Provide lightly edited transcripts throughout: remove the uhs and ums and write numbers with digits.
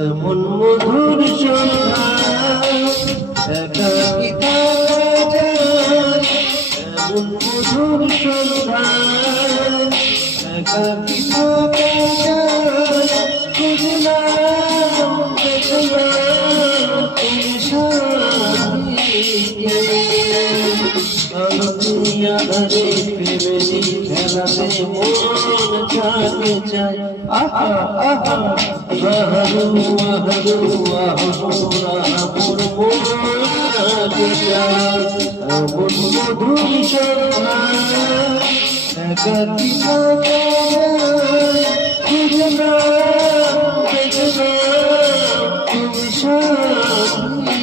এমন মধুর সন্ধ্যা একাকিতা যায়, এমন মধুর সন্ধ্যা একাকিতা যায়, খুঁজলাম দেখলাম তুমি সাথীকে। আলোকিয়া ধরে প্রেমেরই খেলাতে মন জাগে যায়, আহা আহা আহারু আহারু আহরা মোর মন জাগে যায়। এমন মধুর সন্ধ্যা একাকিতা যায়, খুঁজলাম দেখলাম তুমি সাথীকে।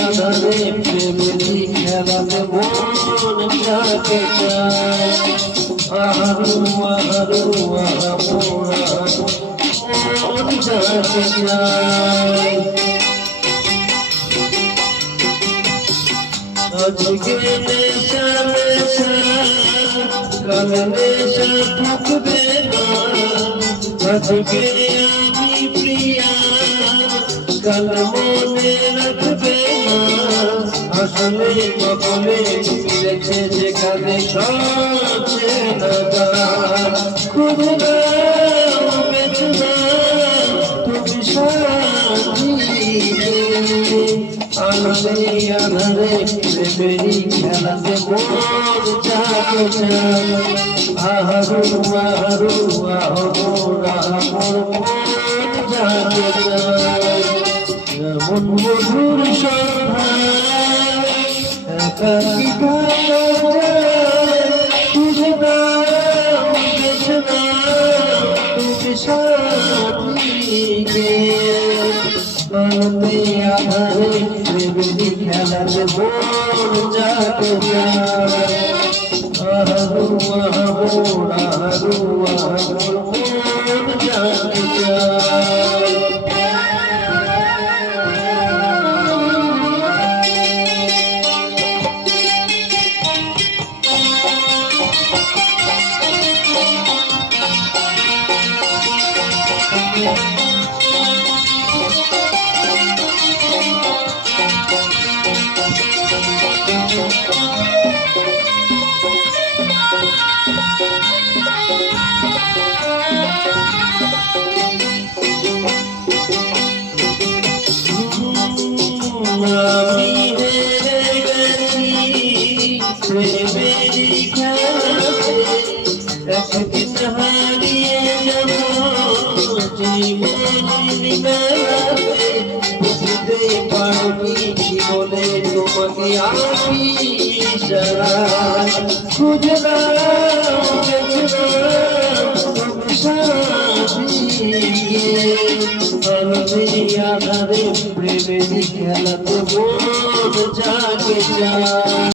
আধারে প্রেমেরই খেলাতে মন জাগে যায়, আহারু আহারু আহরা মন জাগে যায়। আজকে নেশা নেশা কাল নেশা থাকবে না, আজকে আমি প্রিয়া কাল মনে রাখবে না। আসলে কখনে মিলেছে যেখানে সবচে না খুঁজলাম বেচলাম তুমি সাথীকে। আলোতে আধারে প্রেমেরই খেলাতে মন জাগে যায়, আহারু আহারু আহরা মোর মন জাগে যায়। এমন মধুর সন্ধ্যা একাকিতা যায়, খুঁজলাম বেচলাম তুমি সাথীকে। আলোতে আধারে প্রেমেরই খেলাতে মন জাগে যায়, আহারু আহারু আহরা মন জাগে যায়। আমি হেরে গেছি প্রেমেরই খেলাতে, একদিন হারিয়ে যাব জীবনের মেলাতে। বুঝতে পারবি কি বলে তোমাকে আমি ইশারায়, খুঁজলাম দেখলাম তুমি সাথীকে। আলোতে আধারে প্রেমেরই খেলাতে মন জাগে যায়।